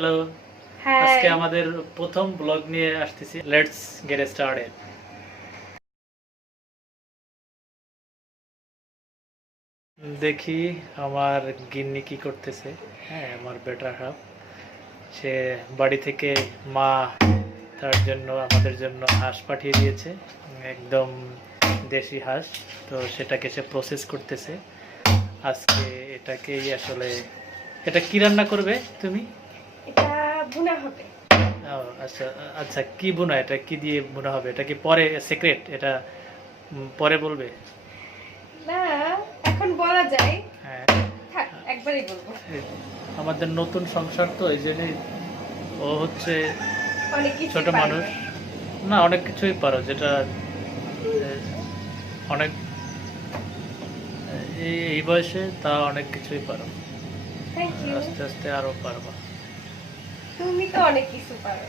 Hello, আজকে high. আমাদের প্রথম ব্লগ নিয়ে আসতেছি। Let's get started. দেখি আমার গিন্নি কি করতেছে। হ্যাঁ, আমার বেটার হাফ সে বাড়ি থেকে মা তার জন্য আমাদের জন্য হাঁস পাঠিয়ে দিয়েছে, একদম দেশি হাঁস। তো সেটাকে সে প্রসেস করতেছে আজকে। এটাকেই আসলে, এটা কি রান্না করবে তুমি? এটা ভুনা হবে। ও, আচ্ছা আচ্ছা, কি বোনা, এটা কি দিয়ে বোনা হবে? এটা কি পরে সিক্রেট? এটা পরে বলবে? না, এখন বলা যায়। হ্যাঁ, থাক, একবারই বলবো। এই আমাদের নতুন সংসার তো এই জন্যই ও হচ্ছে অনেক কিছু ছোট পারি মানুষ। না। না, অনেক কিছুই পারো, যেটা অনেক এই বয়সে তা অনেক কিছুই পারো। Thank you. আস্তে আস্তে আরো পারবা। তুমি তো অনেক কিছু পারো।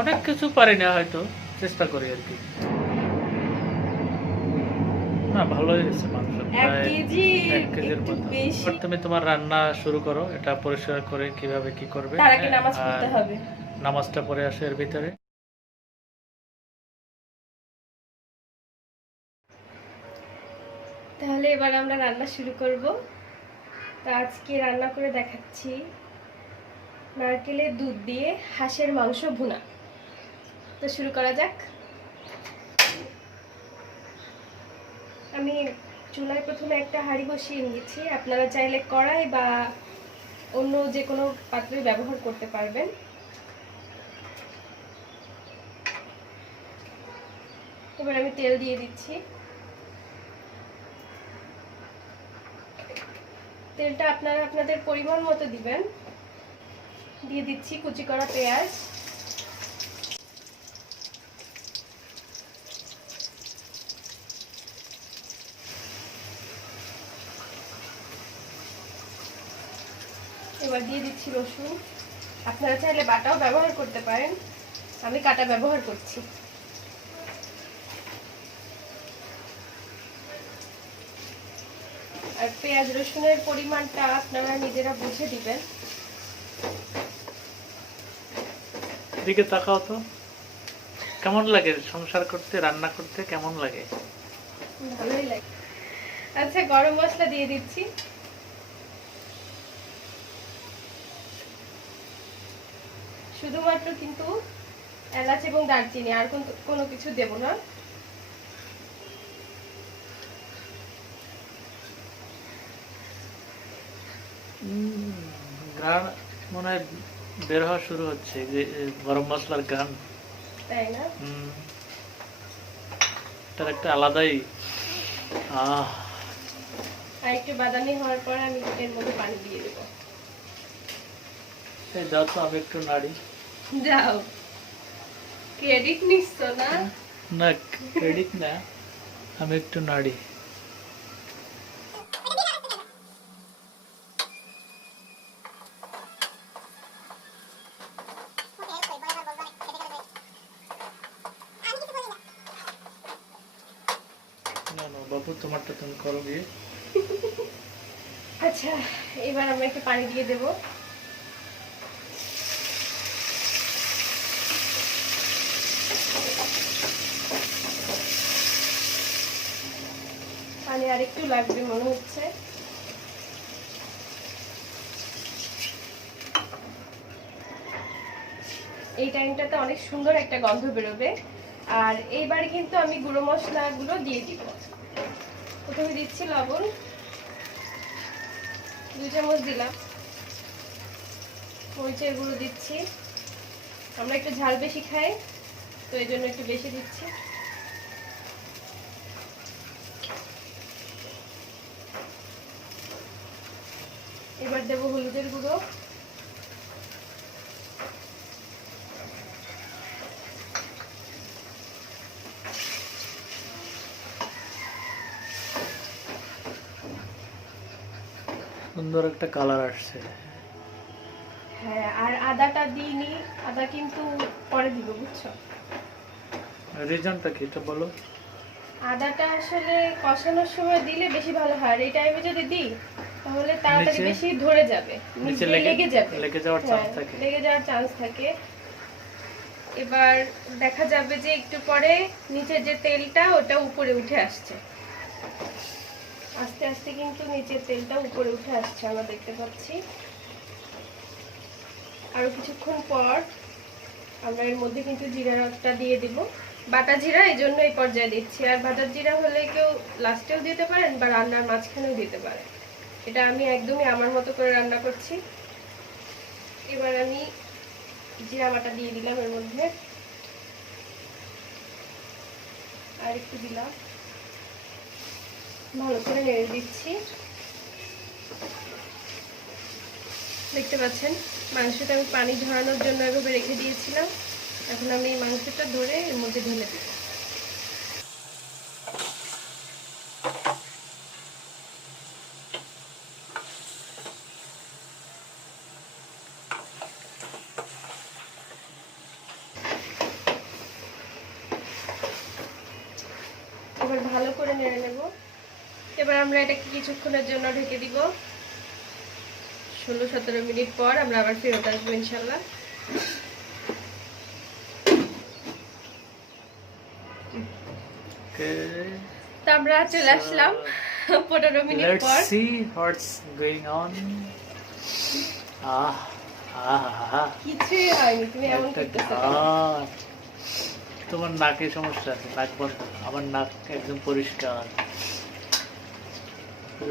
অনেক কিছু পারি না হয়তো, চেষ্টা করি আর কি। না, ভালোই হয়েছে মাংস, এক প্রায় কেজি 1 কেজির একটু মতো। বেশি। এবার তুমি তোমার রান্না শুরু করো, এটা পরিষ্কার করে কিভাবে কি করবে। তার আগে হ্যাঁ, নামাজ আর পড়তে হবে। নামাজটা পড়ে আসো এর ভিতরে। তাহলে এবার আমরা রান্না শুরু করব। তো আজকে রান্না করে দেখাচ্ছি নারকেলের দুধ দিয়ে হাঁসের মাংস ভুনা। তো শুরু করা যাক। আমি চুলায় প্রথমে একটা হাঁড়ি বসিয়ে নিয়েছি। আপনারা চাইলে কড়াই বা অন্য যে কোনো পাত্রে ব্যবহার করতে পারবেন। এবার আমি তেল দিয়ে দিচ্ছি। তেলটা আপনারা আপনাদের পরিমাণ মতো দিবেন। দিয়ে দিচ্ছি কুচি করা পেঁয়াজ, এবার দিয়ে দিচ্ছি রসুন। আপনারা চাইলে বাটাও ব্যবহার করতে পারেন, আমি কাটা ব্যবহার করছি। আর পেঁয়াজ রসুনের পরিমাণটা আপনারা নিজেরা বুঝে দিবেন। এদিকে তাকাও তো, কেমন লাগে সংসার করতে, রান্না করতে কেমন লাগে? ভালোই লাগে। আচ্ছা, গরম মশলা দিয়ে দিচ্ছি। শুধুমাত্র কিন্তু এলাচ এবং দারচিনি, আর কোনো কিছু দেব না। ঘ্রাণ মনে হয় বের হওয়া শুরু হচ্ছে, যে গরম মশলার ঘ্রাণ। তাই না? তার একটা আলাদাই আহ আর একটু বাদামি হওয়ার পর আমি এর মধ্যে পানি দিয়ে দেবো। এই দাও তো, আমি একটু নাড়ি। যাও, ক্রেডিট নিচ্ছ না? না, ক্রেডিট না, আমি একটু নাড়ি। না না বাবু, তোমারটা তুমি করো গিয়ে। আচ্ছা, এবার আমরা একটু পানি দিয়ে দেব। পানি আরেকটু লাগবে মনে হচ্ছে। এই টাইমটাতে অনেক সুন্দর একটা গন্ধ বেরোবে। আর এইবারে কিন্তু আমি গুঁড়ো মশলাগুলো দিয়ে দিব। প্রথমে দিচ্ছি লবণ, 2 চামচ দিলাম। মরিচের গুঁড়ো দিচ্ছি, আমরা একটু ঝাল বেশি খাই তো এই জন্য একটু বেশি দিচ্ছি। এবার দেব হলুদের গুঁড়ো, সুন্দর একটা কালার আসছে। হ্যাঁ, আর আদাটা দিইনি, আদা কিন্তু পরে দিব, বুঝছো? রিজনটা কি এটা বলো? আদাটা আসলে কষানোর সময় দিলে বেশি ভালো হয়, আর এই টাইমে যদি দিই তাহলে তাড়াতাড়ি নিচে- বেশি ধরে যাবে, নিচে লেগে যাবে, লেগে যাওয়ার হ্যাঁ, চান্স থাকে। লেগে যাওয়ার চান্স থাকে। এবার দেখা যাবে যে একটু পরে নিচের যে তেলটা ওটা উপরে উঠে আসছে, আস্তে আস্তে কিন্তু নিচের তেলটা উপরে উঠে আসছে আমরা দেখতে পাচ্ছি। আরো কিছুক্ষণ পর আমরা এর মধ্যে কিন্তু জিরাটা দিয়ে দিব, বাটা জিরা, এই জন্য এই পর্যায়ে দিচ্ছি। আর বাটা জিরা হলে কেউ লাস্টেও দিতে পারেন বা রান্নার মাঝখানেও দিতে পারেন, এটা আমি একদমই আমার মতো করে রান্না করছি। এবার আমি জিরা বাটা দিয়ে দিলাম এর মধ্যে, আর একটু দিলাম, ভালো করে নেড়ে দিচ্ছি। দেখতে পাচ্ছেন মাংসটা আমি পানি ঝরানোর জন্য এভাবে রেখে দিয়েছিলাম, এখন আমি এই মাংসটা ধরে এর মধ্যে ঢেলে দেব। এবার ভালো করে নেড়ে নেব। এবার আমরা এটাকে কিছুক্ষণের জন্য ঢেকে দিব। 16-17 মিনিট পর আমরা আবার ফেরত আসবো ইনশাল্লাহ। তো আমরা চলে আসলাম 15 মিনিট Let's পর। see what's going on. কিছুই হয়নি, তুমি এমন একটা করতেছো কেন? ঘাট। তোমার নাকে সমস্যা আছে, নাক বন্ধ। আমার নাক একদম পরিষ্কার।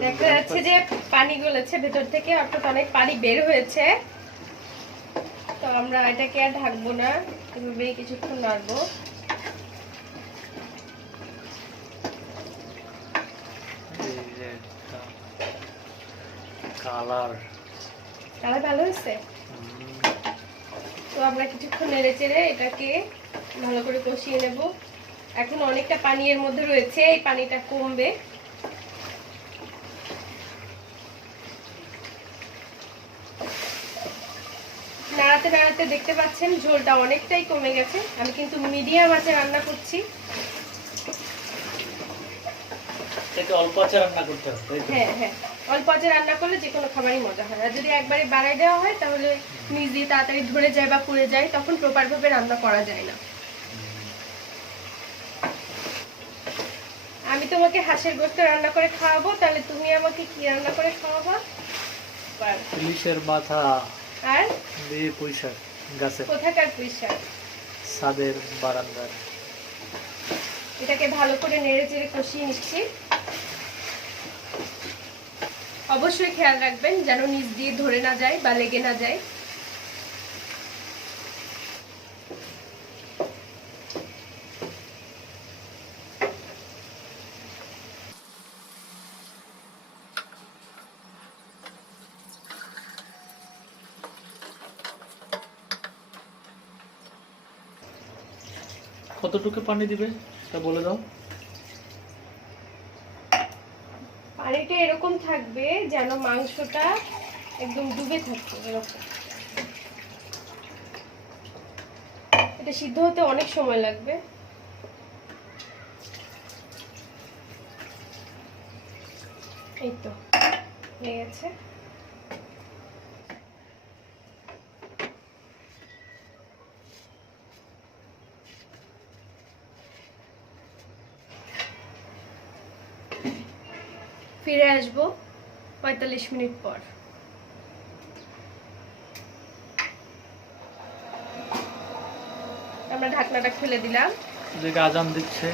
দেখা যাচ্ছে যে পানি গলেছে ভেতর থেকে, অর্থাৎ অনেক পানি বের হয়েছে। তো আমরা এটাকে আর ঢাকবো না, এভাবেই কিছুক্ষণ নাড়বো। কালার কালার ভালো হয়েছে। তো আমরা কিছুক্ষণ নেড়ে চেড়ে এটাকে ভালো করে কষিয়ে নেব। এখন অনেকটা পানি এর মধ্যে রয়েছে, এই পানিটা কমবে। নাড়াতে নাড়াতে দেখতে পাচ্ছেন ঝোলটা অনেকটাই কমে গেছে। আমি কিন্তু মিডিয়াম আঁচে রান্না করছি। অল্প আঁচে রান্না করতে হবে। হ্যাঁ হ্যাঁ, অল্প আঁচে রান্না করলে যে কোনো খাবারই মজা হয়। আর যদি একবারে বাড়াই দেওয়া হয় তাহলে নিচ দিয়ে তাড়াতাড়ি ধরে যায় বা পুড়ে যায়, তখন প্রপার ভাবে রান্না করা যায় না। আমি তোমাকে হাঁসের গোশত রান্না করে খাওয়াবো, তাহলে তুমি আমাকে কি রান্না করে খাওয়াবা? ইলিশের মাথা আর দিয়ে পুঁই শাক গাছে, কোথাকার পুঁই শাক? ছাদের বারান্দার। এটাকে ভালো করে নেড়ে চেড়ে কষিয়ে নিচ্ছি। অবশ্যই খেয়াল রাখবেন যেন নিচ দিয়ে ধরে না যায় বা লেগে না যায়। কতটুকু পানি দিবে সেটা বলে দাও। পানিটা এরকম থাকবে যেন মাংসটা একদম ডুবে থাকবে, এরকম। এটা সিদ্ধ হতে অনেক সময় লাগবে। এই তো হয়ে গেছে। ফিরে আসবো 45 মিনিট পর। আমরা ঢাকনাটা খুলে দিলাম। এদিকে আজান দিচ্ছে।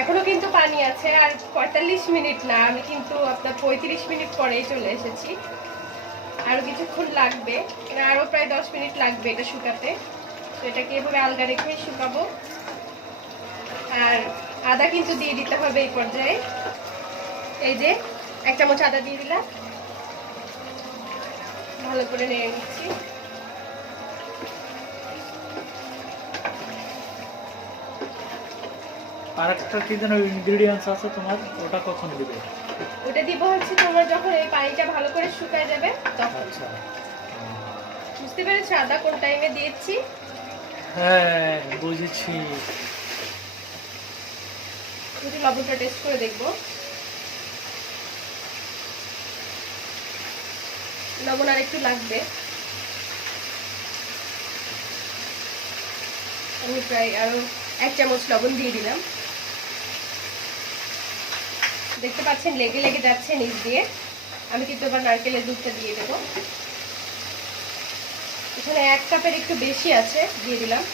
এখনো কিন্তু পানি আছে, আর 45 মিনিট না, আমি কিন্তু আপনার 35 মিনিট পরেই চলে এসেছি। আরো কিছুক্ষণ লাগবে, আরো প্রায় 10 মিনিট লাগবে এটা শুকাতে। তো এটাকে এভাবে আলগা রেখে শুকাবো। আর আদা কিন্তু দিয়ে দিতে হবে এই পর্যায়ে। এই যে 1 চামচ আদা দিয়ে দিলাম, ভালো করে নেড়ে নিচ্ছি। আর একটা কি যেন ইনগ্রেডিয়েন্টস আছে তোমার, ওটা কখন দিবে? ওটা দিব হচ্ছে তোমরা যখন এই পানিটা ভালো করে শুকায় যাবে তখন। আচ্ছা, বুঝতে পেরেছো আদা কোন টাইমে দিয়েছি? হ্যাঁ বুঝেছি। একটু লবণটা টেস্ট করে দেখবো। লবণ আর একটু লাগবে। আমি প্রায় আরো 1 চামচ লবণ দিয়ে দিলাম। দেখতে পাচ্ছেন লেগে লেগে যাচ্ছে নিচ দিয়ে। আমি কিন্তু এবার নারকেলের দুধটা দিয়ে দেবো। এখানে 1 কাপের একটু বেশি আছে, দিয়ে দিলাম।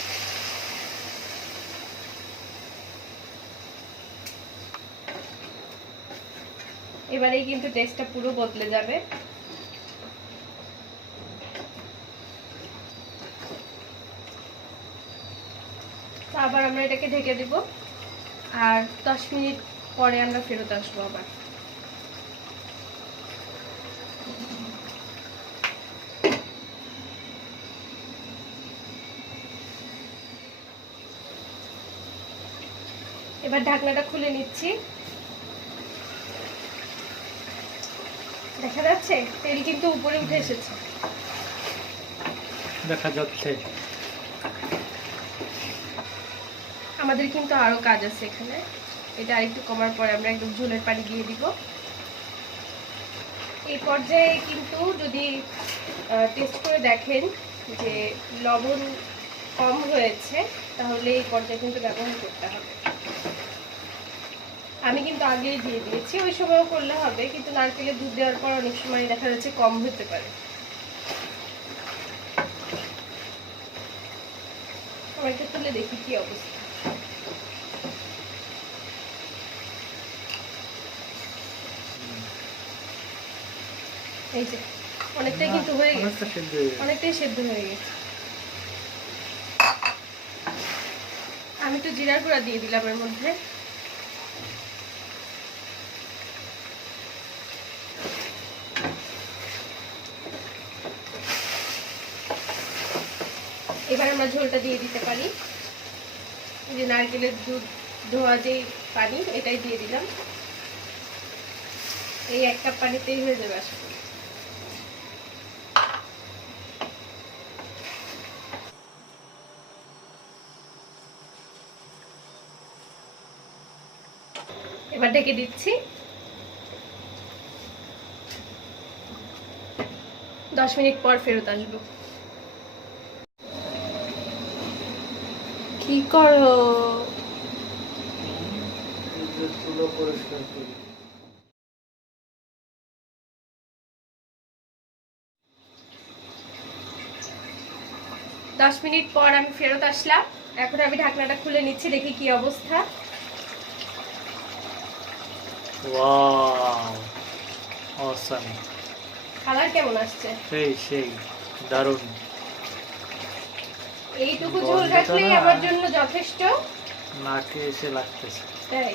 এবারেই কিন্তু টেস্টটা পুরো বদলে যাবে। আবার আমরা এটাকে ঢেকে দেব, আর 10 মিনিট পরে আমরা ফেরত আসবো আবার। এবার ঢাকনাটা খুলে নিচ্ছি। দেখা যাচ্ছে তেল কিন্তু উপরে উঠে এসেছে। দেখা যাচ্ছে। আমাদের কিন্তু আরো কাজ আছে এখানে। এটা আরেকটু কমার পরে আমরা একদম ঝোলের পানি দিয়ে দিব। এই পর্যায়ে কিন্তু যদি টেস্ট করে দেখেন যে লবণ কম হয়েছে, তাহলে এই পর্যায়ে কিন্তু ব্যবহার করতে হবে। আমি কিন্তু আগেই দিয়ে দিয়েছি, ওই সময়ও করলে হবে, কিন্তু নারকেলের দুধ দেওয়ার পর অনেক সময় দেখা যাচ্ছে কম হতে পারে। আমার একটু তুলে দেখি কি অবস্থা। এই যে অনেকটাই কিন্তু হয়ে গেছে, অনেকটাই সেদ্ধ হয়ে গেছে। আমি একটু জিরার গুঁড়া দিয়ে দিলাম এর মধ্যে। এবার আমরা ঝোলটা দিয়ে দিতে পারি। এই যে নারকেলের দুধ ধোয়া যে পানি, এটাই দিয়ে দিলাম। এই 1 কাপ পানিতেই হয়ে যাবে আশা করি। এবার ঢেকে দিচ্ছি। 10 মিনিট পর ফেরত আসবো। কি করো? পরিষ্কার করি। 10 মিনিট পর আমি ফেরত আসলাম। এখন আমি ঢাকনাটা খুলে নিচ্ছি, দেখি কি অবস্থা। Wow, awesome. কালার কেমন আসছে? সেই দারুণ। এইটুকু ঝোল রাখলেই আমার জন্য যথেষ্ট। নাকে এসে লাগতেছে। তাই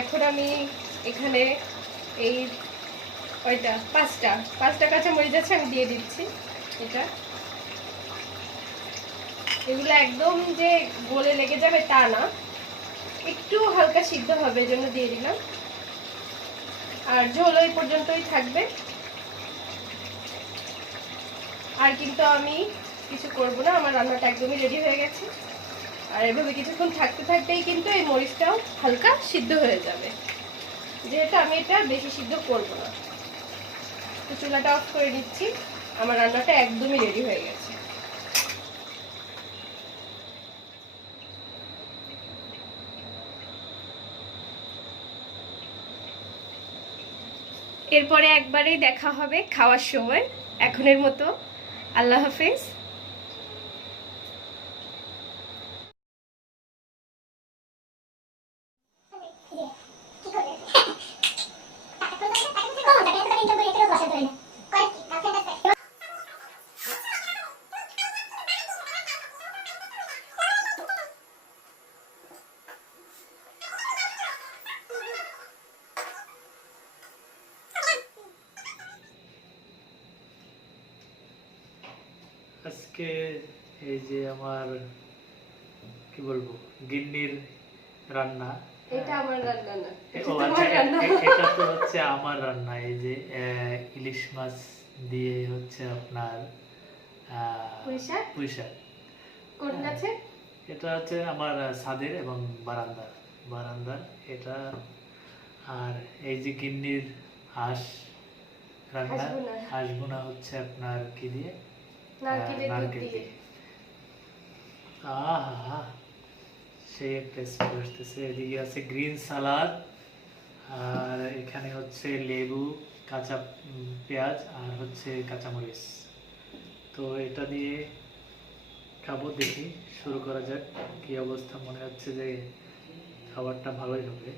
এখন আমি এখানে এই কয়টা, 5টা কাঁচামরিচ আছে, আমি দিয়ে দিচ্ছি। এটা এগুলো একদম যে গলে লেগে যাবে তা না, একটু হালকা সিদ্ধ হবে, এজন্য দিয়ে দিলাম। আর ঝোল ওই পর্যন্তই থাকবে। আর কিন্তু আমি কিছু করব না, আমার রান্নাটা একদমই রেডি হয়ে গেছে। আর এভাবে কিছুক্ষণ থাকতে থাকতেই কিন্তু এই মরিচটাও হালকা সিদ্ধ হয়ে যাবে, যেহেতু আমি এটা বেশি সিদ্ধ করব না। তো চুলাটা অফ করে দিচ্ছি। আমার রান্নাটা একদমই রেডি হয়ে গেছে। এরপরে একবারেই দেখা হবে খাওয়ার সময়। এখনের মতো আল্লাহ হাফেজ। আজকে এই যে আমার কি বলবো গিন্নির রান্না। এটা আমার রান্না না, ও আচ্ছা, এটা তো হচ্ছে আমার রান্না। এই যে ইলিশ মাছ দিয়ে হচ্ছে আপনার পুঁই শাক। কোনটা আছে? এটা হচ্ছে আমার ছাদের এবং বারান্দার এটা। আর এই যে গিন্নির হাঁস রান্না, হাঁসবোনা। হাঁস বোনা হচ্ছে আপনার কি দিয়ে? নারকেলের দুধ নারকেল দিয়ে। দিয়ে। আহা, সেই একটা স্মেল আসতেছে। এদিকে আছে গ্রিন সালাদ, আর এখানে হচ্ছে লেবু, কাঁচা পেঁয়াজ, আর হচ্ছে কাঁচামরিচ। তো এটা দিয়ে খাবো, দেখি শুরু করা যাক। কি অবস্থা, মনে হচ্ছে যে খাবারটা ভালোই হবে।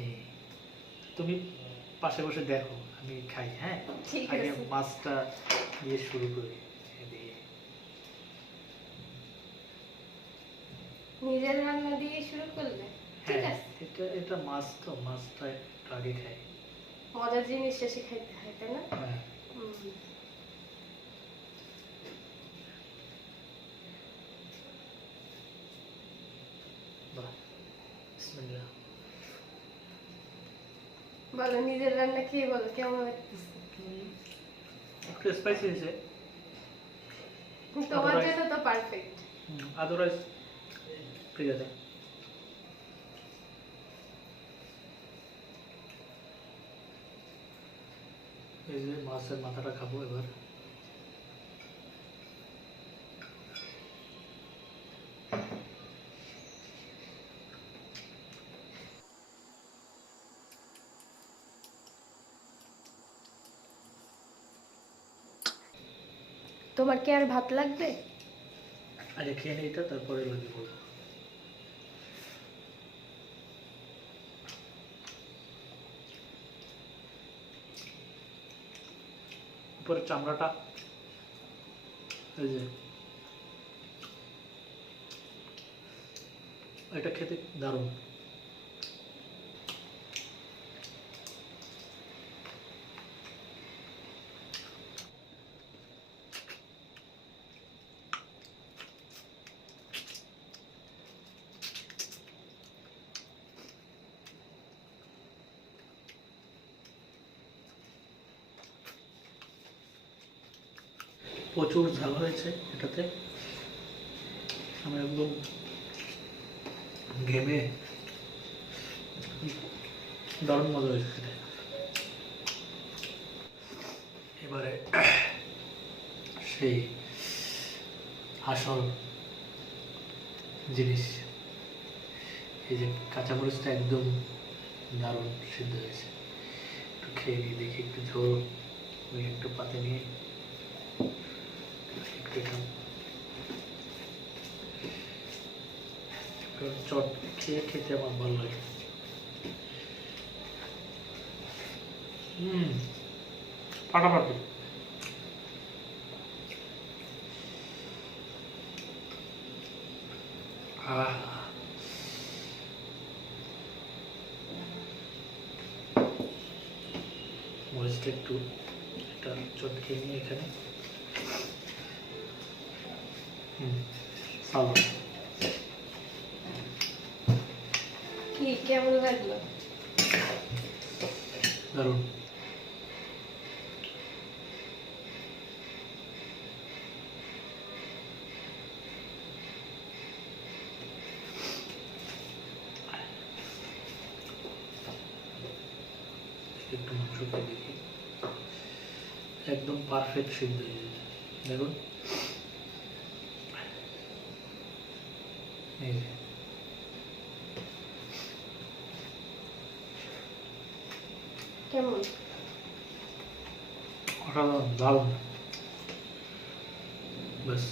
এই, তুমি পাশে বসে দেখো, আমি খাই। হ্যাঁ, ঠিক আগে আছে। মাছটা দিয়ে শুরু করি। নিজের রান্না দিয়ে শুরু করলে ঠিক হ্যাঁ, আছে। এটা মাছ, তো মাছটা একটু আগে খাই। মজার জিনিস শেষে খাইতে হয়, তাই না? হ্যাঁ, বাহ, বিসমিল্লাহ। বলো, নিজের রান্না খেয়ে বলো কেমন লাগতেছে। একটু স্পাইসি হয়েছে। তোমার জন্য তো পারফেক্ট। আদারওয়াইজ ঠিক আছে। এই যে মাছের মাথাটা খাবো এবার। তোমার কি আর ভাত লাগবে? আগে খেয়ে নিই, এটা তারপরে লাগে বলবো। উপরের চামড়াটা, এই যে এটা খেতে দারুণ। প্রচুর ঝাল হয়েছে এটাতে, আমি একদম ঘেমে, দারুণ মজা হয়েছে খেতে। এবারে সেই আসল জিনিস, এই যে কাঁচামরিচটা একদম দারুণ সিদ্ধ হয়েছে। একটু খেয়ে নিয়ে দেখি, একটু ঝোল ওই একটু পাতে নিয়ে একটু চট খেয়ে খেতে আমার ভালো লাগে। ফাটাফাটি। মরিচটা একটু একটা চট খেয়ে নিয়ে এখানে সালাদ। কি কেমন লাগলো? দারুণ। একটু মাংস খেয়ে দেখি, একদম পারফেক্ট সিদ্ধ হয়েছে দেখুন। এই যে কেমন? অসাধারণ, দারুণ। বাস,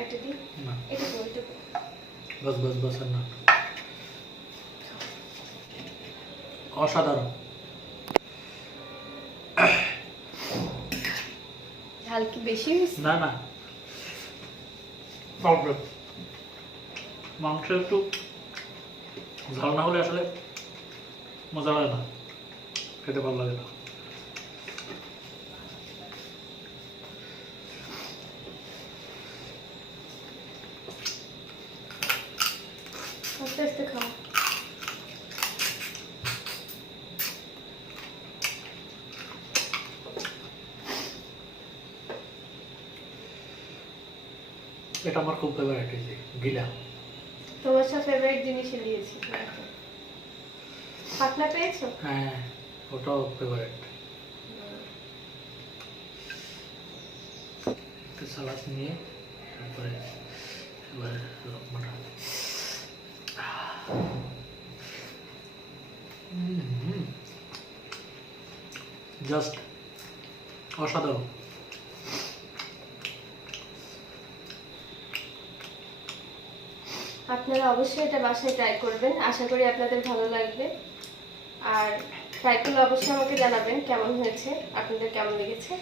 একটা দিন না এটা বলতে বাস বাস বাস, আর না। অসাধারণ। ঝাল কি বেশি হয়েছে? না না, মাংস একটু ঝাল না হলে আসলে মজা লাগে না, খেতে ভালো লাগে না। আস্তে আস্তে খাও। এটা আমার খুব ফেভারিট, এই যে গিলা। তোমার সব ফেভারিট জিনিসই দিয়েছি। পাতলা পেয়েছো? হ্যাঁ, ওটাও ফেভারিট। একটু সালাদ নিয়ে তারপরে এবার রকমাটা। জাস্ট অসাধারণ। আপনারা অবশ্যই এটা বাসায় ট্রাই করবেন, আশা করি আপনাদের ভালো লাগবে। আর ট্রাই করলে অবশ্যই আমাকে জানাবেন কেমন হয়েছে, আপনাদের কেমন লেগেছে।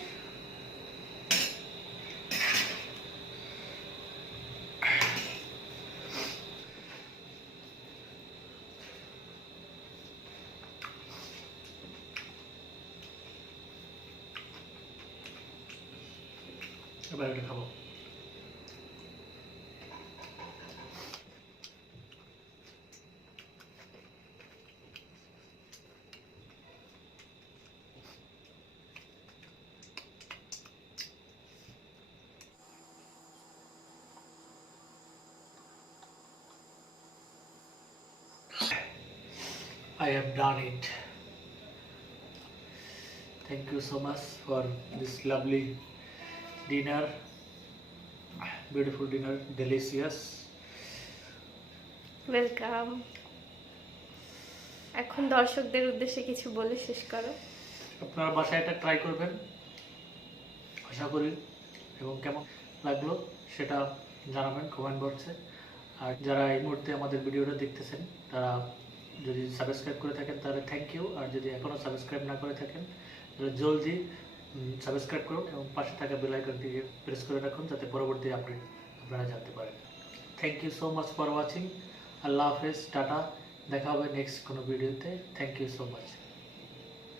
এবার এটা খাবো। I have done it. Thank you so much for this lovely dinner. Beautiful dinner, delicious. Welcome. এখন দর্শকদের উদ্দেশ্যে কিছু বলে শেষ করো। আপনারা বাসায় এটা ট্রাই করবেন আশা করি, এবং কেমন লাগলো সেটা জানাবেন কমেন্ট বক্সে। আর যারা এই মুহূর্তে আমাদের ভিডিওটা দেখতেছেন তারা যদি সাবস্ক্রাইব করে থাকেন তাহলে থ্যাংক ইউ, আর যদি এখনও সাবস্ক্রাইব না করে থাকেন তাহলে জলদি সাবস্ক্রাইব করুন এবং পাশে থাকা বেল আইকনটিকে প্রেস করে রাখুন যাতে পরবর্তী আপডেট আপনারা জানতে পারেন। Thank you so much for watching. আল্লাহ হাফেজ, টাটা, দেখা হবে নেক্সট কোনো ভিডিওতে। Thank you so much.